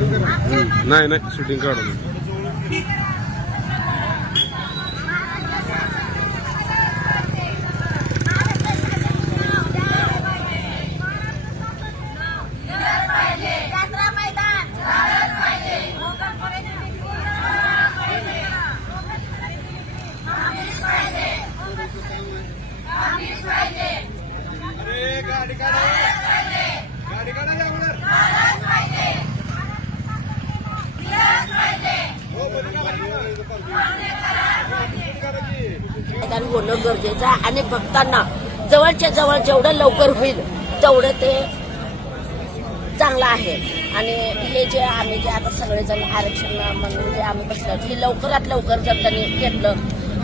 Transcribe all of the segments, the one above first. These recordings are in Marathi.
नाही नाही शूटिंग काढून अरे गाडी काढा. होणं गरजेचं आहे आणि भक्तांना जवळच्या जवळ जेवढं लवकर होईल तेवढं ते चांगलं आहे. आणि हे जे आम्ही जे आता सगळेजण आरक्षण म्हणून जे आम्ही बसलो हे लवकरात लवकर जर त्यांनी घेतलं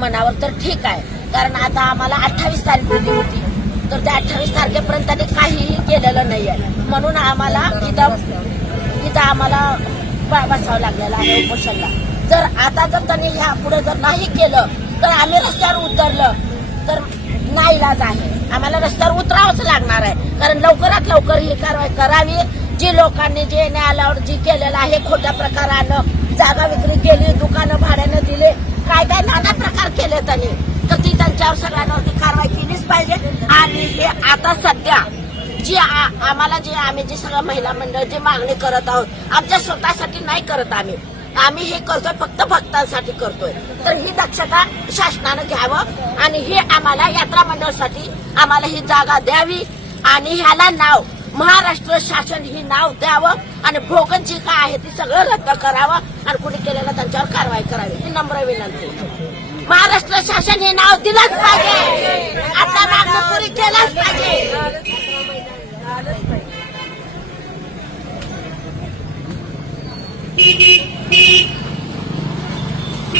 मनावर तर ठीक आहे. कारण आता आम्हाला अठ्ठावीस तारीख दिली होती. तर त्या अठ्ठावीस तारखेपर्यंत त्यांनी काहीही केलेलं नाही आहे म्हणून आम्हाला इथं इथं आम्हाला बसावं लागलेलं आहे उपोषणला. जर आता जर त्यांनी ह्या पुढे जर नाही केलं तर आम्ही रस्त्यावर उतरलं. तर नाईलाज आहे. आम्हाला रस्त्यावर उतरावंच लागणार आहे. कारण लवकरात लवकर ही कारवाई करावी. जी लोकांनी जे न्यायालयावर जी केलेलं आहे खोट्या प्रकारानं जागा विक्री केली दुकानं भाड्यानं दिले काय काय नाना प्रकार केले त्यांनी तर ती त्यांच्यावर सगळ्यांवरती कारवाई केलीच पाहिजे. आणि हे आता सध्या जी आ- आम्हाला जे आम्ही जे सगळं महिला मंडळ जे मागणी करत आहोत आमच्या स्वतःसाठी नाही करत आम्ही. आम्ही हे करतोय फक्त भक्तांसाठी करतोय. तर ही दक्षता शासनानं घ्यावं आणि हे आम्हाला यात्रा मंडळासाठी आम्हाला ही जागा द्यावी आणि ह्याला नाव महाराष्ट्र शासन ही नाव द्यावं आणि भोगन जी काय आहे ती सगळं रद्द करावं आणि कुणी केलेलं त्यांच्यावर कारवाई करावी. ही नम्र विनंती. महाराष्ट्र शासन हे नाव दिलंच पाहिजे पाहिजे.